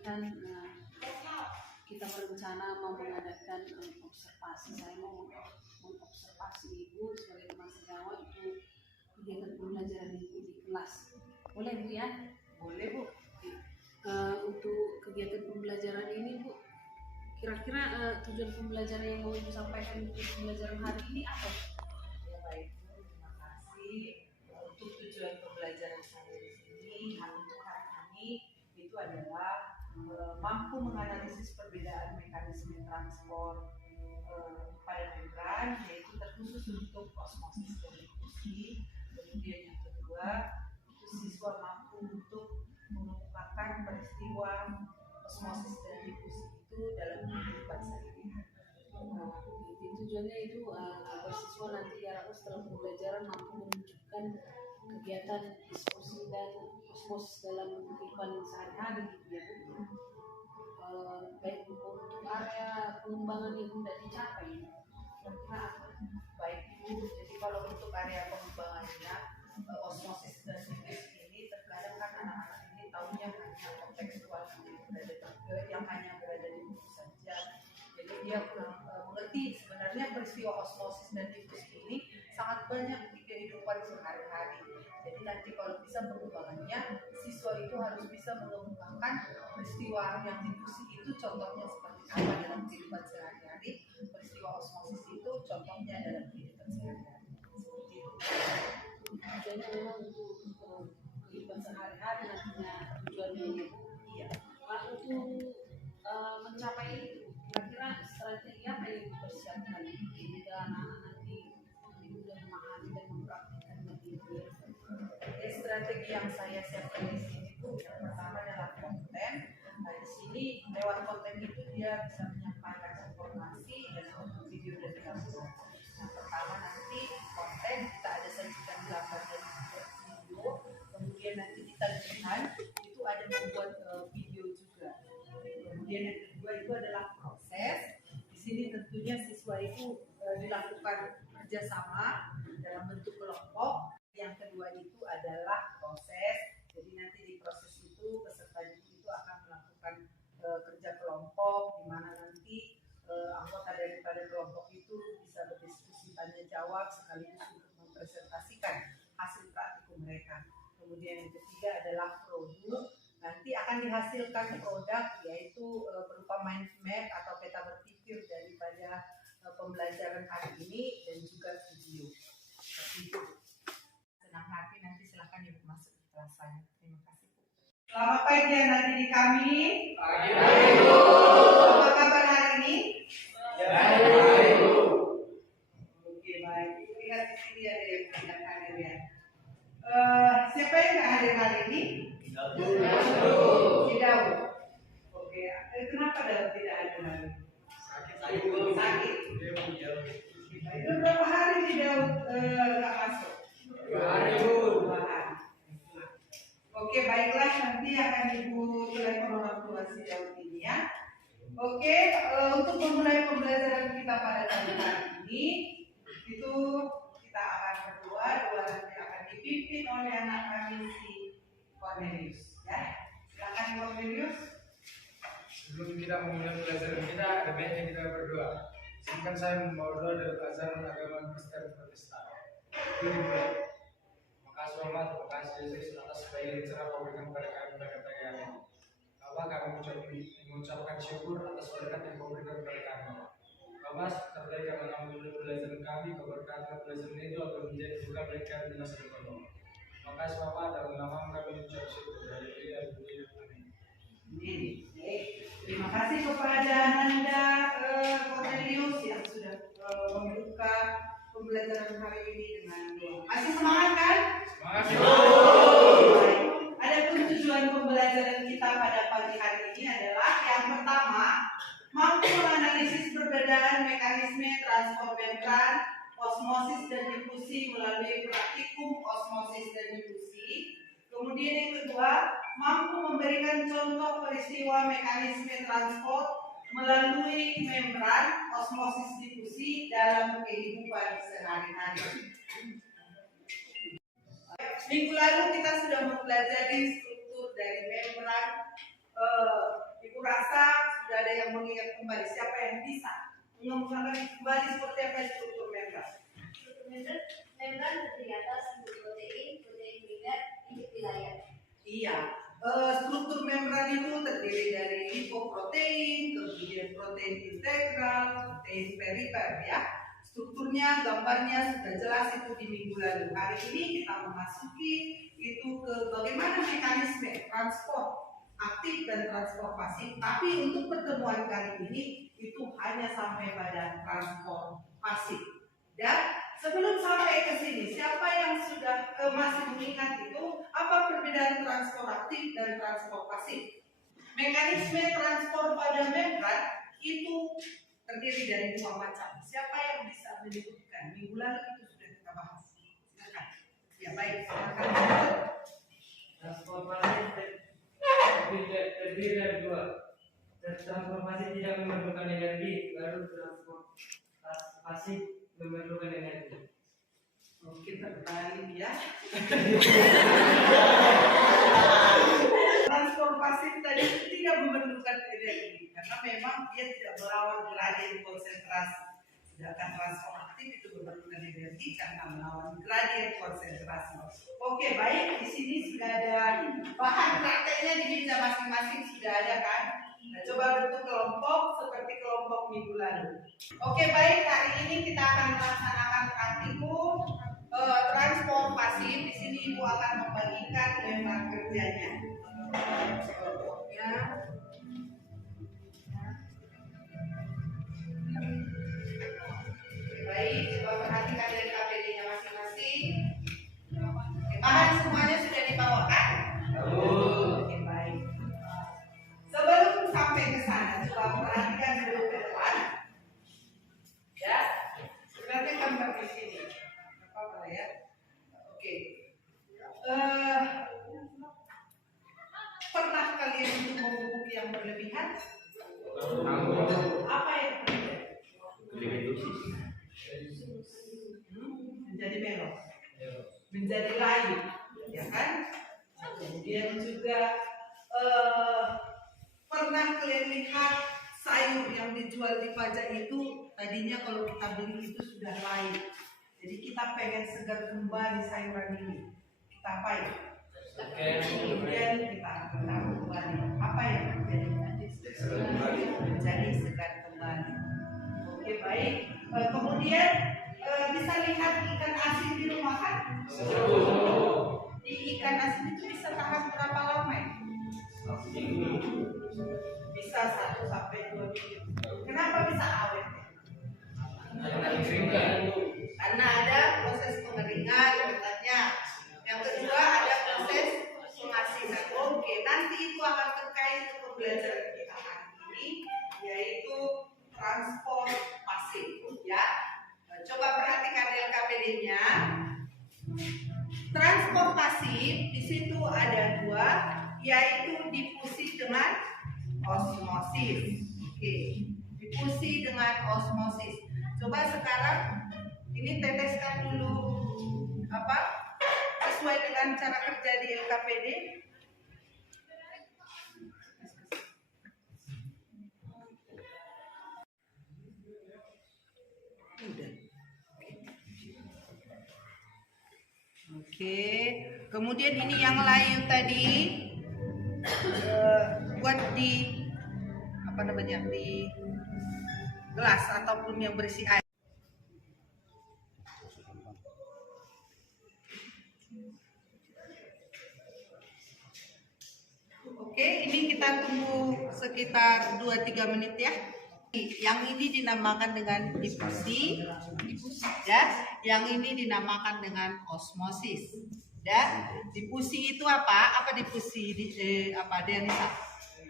kan kita berencana mau mengadakan observasi. Saya mau mengobservasi ibu sebagai teman sejawat itu kegiatan pembelajaran ibu di kelas. Boleh Bu ya? Boleh Bu. Untuk kegiatan pembelajaran ini Bu, kira-kira tujuan pembelajaran yang mau Ibu sampaikan untuk pembelajaran hari ini apa? Ya baik Bu, terima kasih. Untuk tujuan pembelajaran saya di sini untuk hari ini itu adalah mampu menganalisis perbedaan mekanisme transport pada membran, yaitu terkhusus untuk osmosis dan difusi. Kemudian yang kedua, itu siswa mampu untuk mengemukakan peristiwa osmosis dan difusi itu dalam kehidupan sehari-hari. Tujuannya itu agar siswa nanti setelah pembelajaran mampu menunjukkan kegiatan diskusi dan osmosis dalam kehidupan sehari-hari gitu ya Bu. Baik untuk area pengembangan yang tidak dicapai, kira-kira apa? Baik Bu, jadi kalau untuk area pengembangannya osmosis dan difusi ini terkadang kan anak-anak ini tahunya hanya kontekstual yang hanya berada di buku saja. Jadi dia kurang mengerti sebenarnya peristiwa osmosis dan difusi ini sangat banyak di kehidupan sehari-hari. Jadi nanti kalau bisa pengembangannya, siswa itu harus bisa mengemukakan peristiwa yang difusi itu contohnya seperti apa dalam kehidupan sehari-hari, peristiwa osmosis itu contohnya dalam kehidupan sehari-hari. Seperti itu. Tujuannya memang untuk kehidupan sehari-hari nantinya tujuannya ya Bu. Iya. Nah, untuk mencapai itu, kira-kira strategi apa yang dipersiapkan hingga anak-anak nanti mudah memahami dan mempraktikkan itu? Strategi yang saya siapkan di sini Bu, yang pertama adalah konten. Nah, di sini lewat konten itu dia bisa menyampaikan informasi dan video dan gambar. Nah, pertama nanti konten kita ada sajikan gambar dan video, kemudian nanti di tagihan itu ada membuat video juga. Kemudian yang kedua itu adalah proses. Di sini tentunya siswa itu dilakukan kerjasama dalam bentuk kelompok. Yang kedua itu adalah proses. Jadi nanti di proses itu peserta didik itu akan melakukan kerja kelompok, di mana nanti anggota daripada kelompok itu bisa berdiskusi tanya jawab sekaligus untuk mempresentasikan hasil praktikum mereka. Kemudian yang ketiga adalah produk. Nanti akan dihasilkan produk yaitu berupa mind map atau peta berpikir daripada pembelajaran hari ini dan juga video. Seperti itu. Senang hati nanti silakan Ibu masuk ke kelas saya. Terima kasih Bu. Selamat pagi anak didik kami. Pagi Bu. Apa kabar hari ini? Baik Bu. Oke baik. Lihat di sini ada yang tidak hadir ya. Siapa yang nggak hadir hari ini? Tidak. Oke. Kenapa Daud tidak hadir hari ini? Sakit. Itu berapa hari nih Daud nggak masuk? 2 hari Bu. 2 hari. Oke, baiklah, nanti akan Ibu telepon orang tua si Daud ini ya. Oke, untuk memulai pembelajaran kita pada pagi hari ini, itu kita akan berdua nanti akan dipimpin oleh anak kami si Cornelius. Ya, silakan Cornelius. Sebelum kita memulai pelajaran kita, ada baiknya kita berdoa. Izinkan saya membawa doa dari pelajaran agama Kristen Protestan. Itu dimulai. Makasih Allah, terima kasih Yesus atas bayi yang cerah kau berikan kepada kami pada pagi hari ini. Bapak, kami mengucapkan syukur atas berkat yang kau berikan kepada kami. Bapak, sertai kami mengambil pelajaran kami, kau berkati pelajaran itu agar menjadi bekal bagi kami di masa depan. Makasih Bapak, dalam nama kami mengucap syukur dari dia. Terima kasih kepada Nanda Cornelius yang sudah membuka pembelajaran hari ini dengan doa. Masih semangat kan? Semangat. Adapun tujuan pembelajaran kita pada pagi hari ini adalah yang pertama, mampu menganalisis perbedaan mekanisme transport membran, osmosis dan difusi melalui praktikum osmosis dan difusi. Kemudian yang kedua, mampu memberikan contoh peristiwa mekanisme transport melalui membran, osmosis difusi dalam kehidupan sehari-hari. Minggu lalu kita sudah mempelajari struktur dari membran Kurasa sudah ada yang mengingat kembali. Siapa yang bisa mengulang kembali seperti apa struktur membran? Struktur membran terdiri atas protein, protein binder, inti wilayah. Iya, struktur membran itu terdiri dari lipoprotein, kemudian protein integral, protein perifer ya. Strukturnya, gambarnya sudah jelas itu di minggu lalu. Hari ini kita memasuki itu ke bagaimana mekanisme transport aktif dan transport pasif. Tapi untuk pertemuan kali ini itu hanya sampai pada transport pasif. Dan sebelum sampai ke sini, siapa yang sudah masih mengingat itu apa perbedaan transport aktif dan transport pasif? Mekanisme transport pada membran itu terdiri dari dua macam. Siapa yang bisa menyebutkan? Minggu lalu itu sudah kita bahas. Silakan. Ya baik, silakan. Transformasi terdiri dari dua. Transformasi tidak memerlukan energi, baru transformasi memerlukan energi. Oke, terbalik ya. Transformasi tadi tidak memerlukan energi karena memang dia tidak melawan gradien konsentrasi. Sedangkan transform aktif itu memerlukan energi karena melawan gradien konsentrasi. Oke, baik. Di sini sudah ada bahan prakteknya di meja masing-masing sudah ada kan? Nah, coba bentuk kelompok seperti kelompok minggu lalu. Oke, baik. Hari ini kita akan melaksanakan praktikum transport pasif. Di sini Ibu akan membagikan lempar kerjanya. Kelompoknya. Baik, coba perhatikan dari KPD-nya masing-masing. Bahan semuanya sudah dibawakan? Oke, baik. Sebelum sampai ke sana, coba perhatikan dulu ke depan. Ya, berarti gambar di sini. Apa ya? Oke. Pernah kalian itu membawa buku yang berlebihan? Apa yang menjadi merah, menjadi layu, ya kan? Kemudian juga pernah kalian lihat sayur yang dijual di pajak itu tadinya kalau kita beli itu sudah layu. Jadi kita pengen segar kembali sayuran ini. Kita apain? Kemudian kita angkat kembali. Apa yang terjadi? Menjadi segar kembali. Oke, baik. Kemudian bisa lihat ikan asin di rumah kan? Di ikan asin itu bisa tahan berapa lama ya? Bisa 1 sampai 2 minggu. Kenapa bisa awet? Karena ada proses pengeringan katanya. Yang kedua ada proses pengasinan. Oke, nanti itu akan terkait dengan pembelajaran kita hari ini, yaitu transport pasif. Ya, coba perhatikan LKPD-nya. Transport pasif di situ ada dua, yaitu difusi dengan osmosis. Oke, difusi dengan osmosis. Coba sekarang ini teteskan dulu apa sesuai dengan cara kerja di LKPD. Oke, kemudian ini yang layu tadi buat di apa namanya di gelas ataupun yang berisi air. Oke, ini kita tunggu sekitar 2-3 menit ya. Yang ini dinamakan dengan difusi, ya. Yang ini dinamakan dengan osmosis. Dan difusi itu apa? Apa difusi? Apa Dianisa?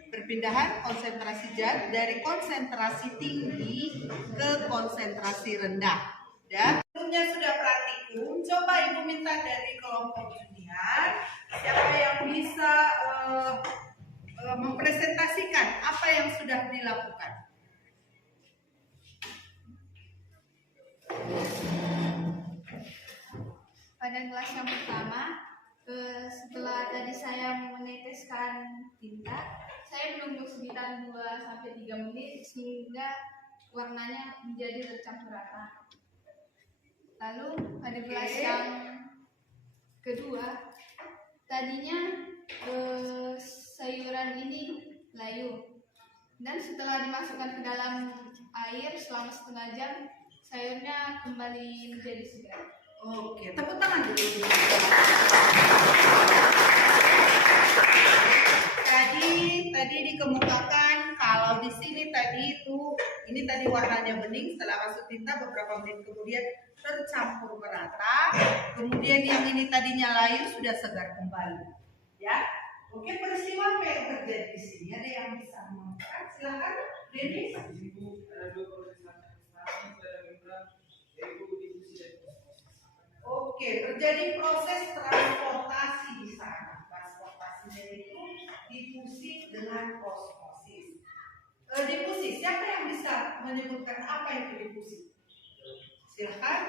Perpindahan konsentrasi zat dari konsentrasi tinggi ke konsentrasi rendah. Ya. Sebelumnya sudah praktikum. Coba Ibu minta dari kelompok junior siapa yang bisa mempresentasikan apa yang sudah dilakukan. Pada kelas yang pertama, setelah tadi saya meneteskan tinta, saya menunggu sekitar 2 sampai 3 menit sehingga warnanya menjadi tercampur rata. Lalu pada gelas yang kedua, tadinya sayuran ini layu, dan setelah dimasukkan ke dalam air selama setengah jam, sayurnya kembali menjadi segar. Oke, tepuk tangan dulu. Tadi dikemukakan kalau di sini tadi ini tadi warnanya bening, setelah masuk tinta beberapa menit kemudian tercampur merata. Kemudian yang ini tadinya layu sudah segar kembali. Ya, oke, peristiwa apa yang terjadi di sini? Ada yang bisa mengatakan? Silakan, Denis. Ibu ada dua proses administrasi dalam membran, yaitu difusi dan osmosis. Oke, terjadi proses transportasi di sana. Transportasinya itu difusi dengan osmosis. Difusi, siapa yang bisa menyebutkan apa itu difusi? Silakan.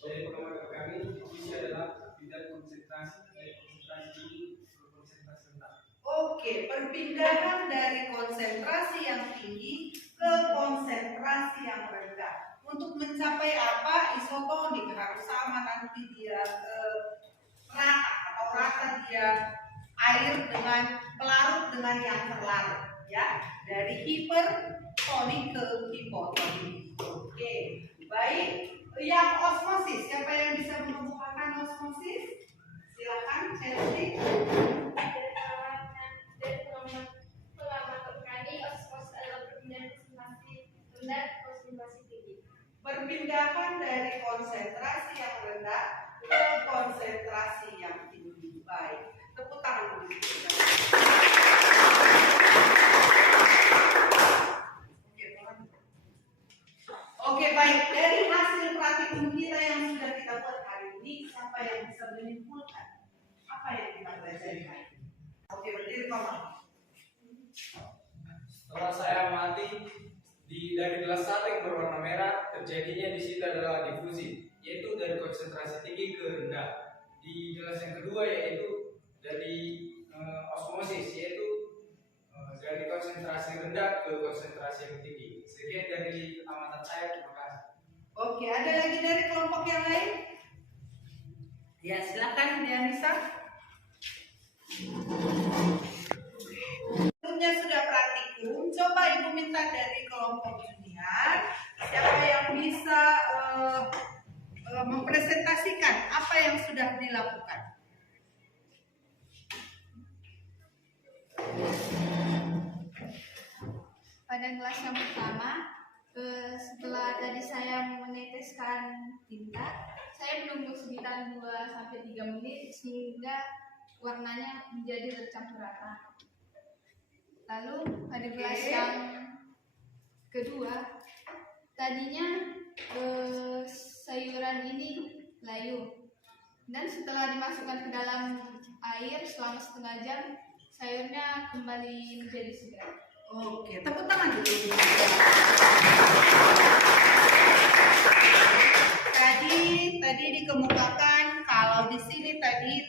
Dari pengalaman kami, difusi adalah bidang konsentrasi dari konsentrasi tinggi ke konsentrasi rendah. Oke, perpindahan dari konsentrasi yang tinggi ke konsentrasi yang rendah. Untuk mencapai apa? Isotonik, harus sama nanti dia rata atau rata dia air dengan pelarut dengan yang terlarut, ya, dari hipertonik ke hipotonik. Oke, baik. Yang osmosis, siapa yang bisa mengemukakan osmosis? Silakan, Chelsea. Dari pengamatan kami, osmosis adalah perpindahan konsentrasi rendah ke konsentrasi tinggi. Perpindahan dari konsentrasi yang rendah ke konsentrasi yang tinggi. Baik, tepuk tangan dulu. Oke, baik. Dari hasil praktikum kita yang sudah kita buat hari ini, siapa yang bisa menyimpulkan apa yang kita pelajari hari ini? Oke, berdiri Mama. Setelah saya amati dari gelas satu yang berwarna merah, terjadinya di situ adalah difusi, yaitu dari konsentrasi tinggi ke rendah. Di gelas yang kedua yaitu dari osmosis, yaitu dari konsentrasi rendah ke konsentrasi yang tinggi. Sekian dari amatan saya, terima kasih. Oke, ada lagi dari kelompok yang lain? Ya, silakan Dianisa. Sebelumnya sudah praktikum, coba Ibu minta dari kelompok junior, siapa yang bisa mempresentasikan apa yang sudah dilakukan. Pada gelas yang pertama, setelah tadi saya meneteskan tinta, saya menunggu sekitar 2 sampai 3 menit sehingga warnanya menjadi tercampur rata. Lalu pada gelas yang kedua, tadinya sayuran ini layu, dan setelah dimasukkan ke dalam air selama setengah jam, sayurnya kembali menjadi segar. Oke, tepuk tangan dulu. Tadi dikemukakan kalau di sini tadi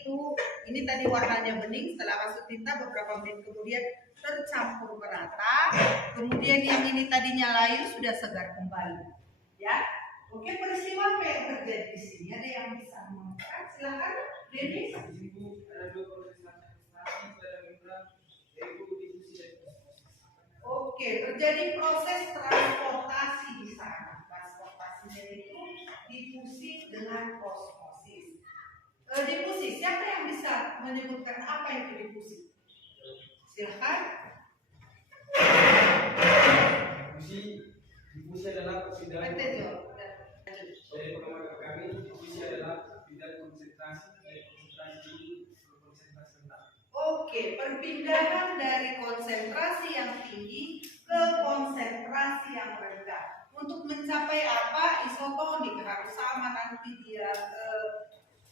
ini tadi warnanya bening, setelah masuk tinta beberapa menit kemudian tercampur merata. Kemudian yang ini tadinya layu sudah segar kembali. Ya, oke, peristiwa apa yang terjadi di sini? Ada yang bisa mengatakan? Silakan, Denis. Ibu ada dua proses administrasi dalam membran, yaitu difusi dan osmosis. Oke, terjadi proses transportasi di sana. Transportasinya itu difusi dengan osmosis. Difusi, siapa yang bisa menyebutkan apa itu difusi? Silakan. Difusi adalah perpindahan. Dari pengalaman kami, difusi adalah bidang konsentrasi dari konsentrasi tinggi ke konsentrasi rendah. Oke, perpindahan dari konsentrasi yang tinggi ke konsentrasi yang rendah. Untuk mencapai apa? Isotonik, harus sama nanti dia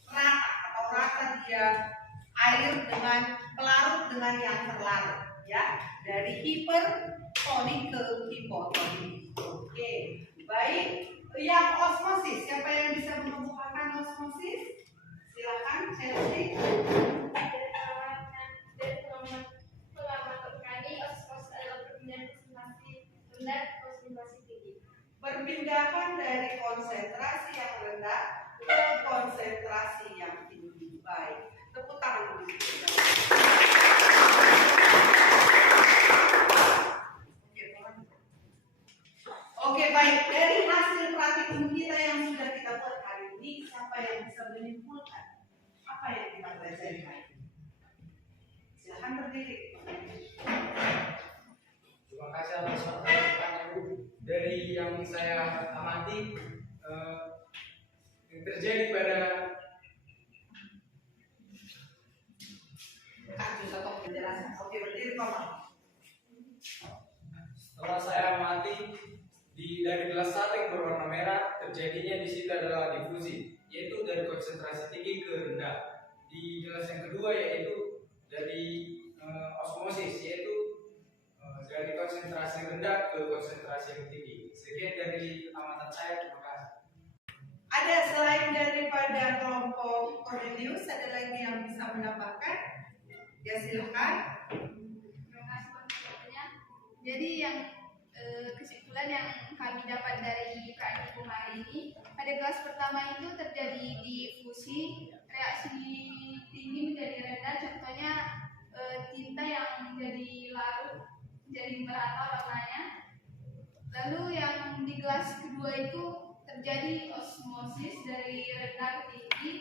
rata atau rata dia air dengan pelarut dengan yang terlarut, ya, dari hipertonik ke hipotonik. Oke, baik. Yang osmosis, siapa yang bisa mengemukakan osmosis? Silakan, Chelsea. Dari mempelajari hari ini. Silahkan berdiri. Terima kasih atas pertanyaan Ibu. Dari yang saya amati, yang terjadi pada Atau penjelasan. Oke, berdiri Mama. setelah saya amati dari kelas 1 yang berwarna merah, terjadinya di situ adalah difusi, yaitu dari konsentrasi tinggi ke rendah. Di kelas yang kedua yaitu dari osmosis, yaitu dari konsentrasi rendah ke konsentrasi yang tinggi. Sekian dari amatan saya, terima kasih. Ada selain daripada kelompok Cornelius, ada lagi yang bisa menambahkan? Ya silakan. Terima kasih penjelasannya. Jadi yang kesimpulan yang kami dapat dari praktikum hari ini, pada kelas pertama itu terjadi difusi, reaksi tinggi menjadi rendah, contohnya tinta yang menjadi larut, jadi merata warnanya. Lalu yang di kelas kedua itu terjadi osmosis dari rendah ke tinggi,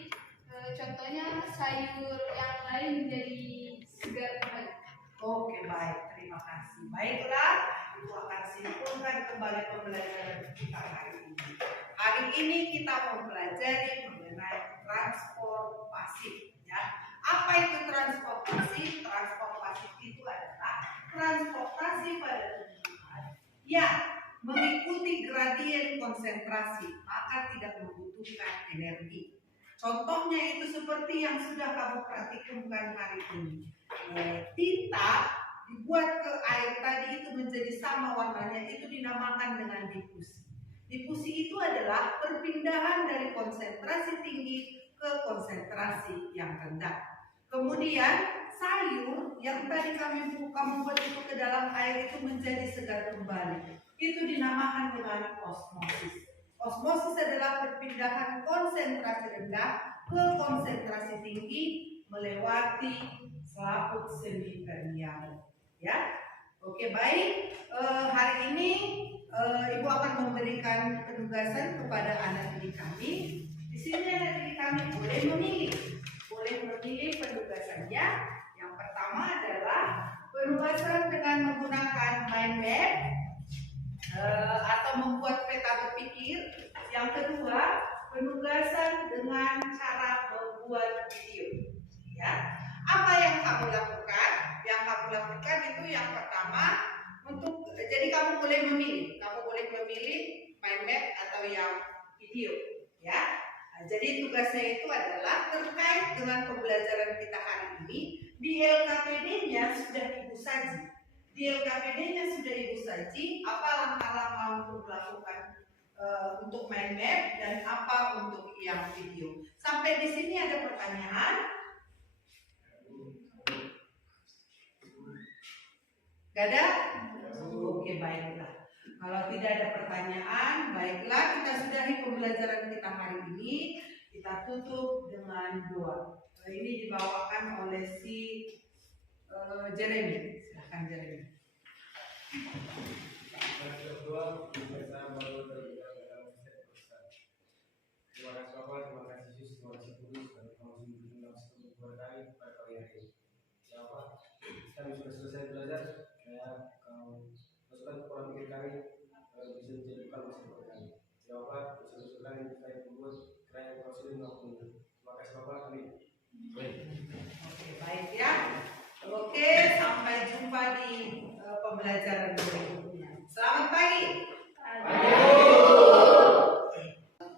contohnya sayur yang lain menjadi segar kembali. Oke, baik, terima kasih. Baiklah, Ibu akan simpulkan kembali pembelajaran kita hari ini. Hari ini kita mempelajari mengenai transportasi. Ya, apa itu transportasi? Transportasi itu adalah transportasi pada tumbuhan yang mengikuti gradien konsentrasi, maka tidak membutuhkan energi. Contohnya itu seperti yang sudah kamu praktikumkan hari ini. Tinta dibuat ke air tadi itu menjadi sama warnanya, itu dinamakan dengan difusi. Difusi itu adalah perpindahan dari konsentrasi tinggi ke konsentrasi yang rendah. Kemudian sayur yang tadi kamu buat itu ke dalam air itu menjadi segar kembali. Itu dinamakan dengan osmosis. Osmosis adalah perpindahan konsentrasi rendah ke konsentrasi tinggi melewati selaput semi permeabel. Ya, oke, baik. Hari ini Ibu akan memberikan penugasan kepada anak didik kami. Di sini anak didik kami boleh memilih penugasannya. Yang pertama adalah penugasan dengan menggunakan mind map atau membuat peta berpikir. Yang kedua, penugasan dengan cara membuat video. Ya, apa yang kamu lakukan? Yang kamu lakukan itu yang pertama jadi kamu boleh memilih mind map atau yang video. Ya, nah, jadi tugasnya itu adalah terkait dengan pembelajaran kita hari ini. Di LKPD-nya sudah Ibu saji. Apa langkah-langkah untuk melakukan untuk mind map dan apa untuk yang video. Sampai di sini ada pertanyaan? Gak ada? Oke, baiklah. Kalau tidak ada pertanyaan, baiklah, kita sudahi pembelajaran kita hari ini. Kita tutup dengan doa. Ini dibawakan oleh si Jeremy. Silahkan Jeremy. Berdoa bersama terima kasih Bapak, terima kasih Yesus, terima kasih Kudus, dan kamu sudah berkali pada pagi hari ini. Siapa? Kami sudah selesai belajar. Kamu masukkan ke pola pikir kami bisa menjadikan masa depan kami. Siapa? Usul-usul kami saya membuat kerajaan kau sudah mengampuni. Terima kasih Bapak, amin. Oke, baik ya. Oke, sampai jumpa di pembelajaran berikutnya. Selamat pagi.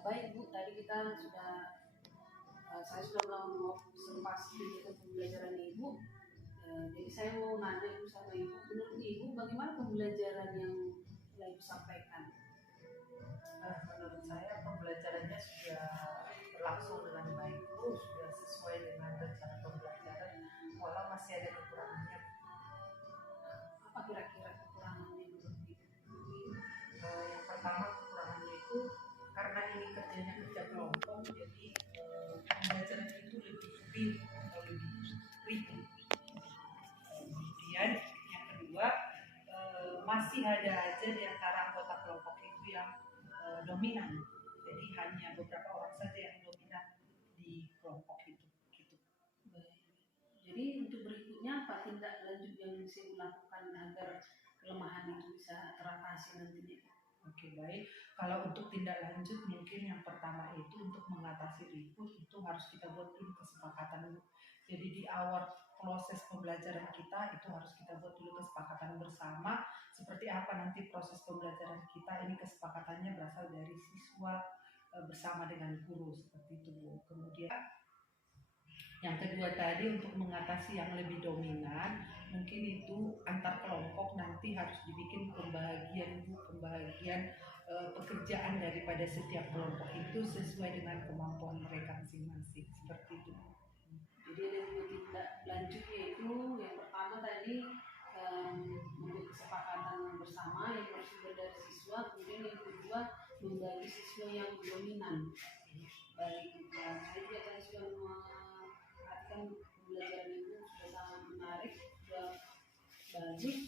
Baik Bu, tadi kita saya sudah melakukan observasi kegiatan pembelajaran Ibu. Jadi saya mau nanya Ibu sama Ibu, menurut Ibu bagaimana pembelajaran yang telah Ibu sampaikan? Menurut saya pembelajarannya sudah berlangsung dengan baik, sudah sesuai dengan rencana pembelajaran, walau masih ada kekurangannya. Apa kira-kira kekurangannya menurut Ibu? Yang pertama kekurangannya itu karena ini kerjanya kerja kelompok, jadi pembelajaran itu lebih free atau lebih ribet. Kemudian yang kedua masih ada aja di antara anggota kelompok itu yang dominan. Jadi hanya beberapa orang saja yang dominan di kelompok itu. Gitu. Baik. tindak lanjut yang bisa dilakukan agar kelemahan itu bisa teratasi nantinya? Oke, baik. Kalau untuk tindak lanjut mungkin yang pertama itu untuk mengatasi ribut itu harus kita buat dulu kesepakatan dulu. Jadi di awal proses pembelajaran kita itu harus kita buat dulu kesepakatan bersama seperti apa nanti proses pembelajaran kita, ini kesepakatannya berasal dari siswa bersama dengan guru seperti itu Bu. Kemudian yang kedua tadi untuk mengatasi yang lebih dominan, mungkin itu antar kelompok nanti harus dibikin pembagian pekerjaan daripada setiap kelompok itu sesuai dengan kemampuan mereka masing-masing seperti itu. Jadi ada dua tindak lanjut, yaitu yang pertama tadi membuat kesepakatan bersama yang bersumber dari siswa, kemudian yang kedua membagi siswa yang dominan. Baik, saya juga tadi sudah memperhatikan pembelajaran itu sudah sangat menarik, sudah bagus.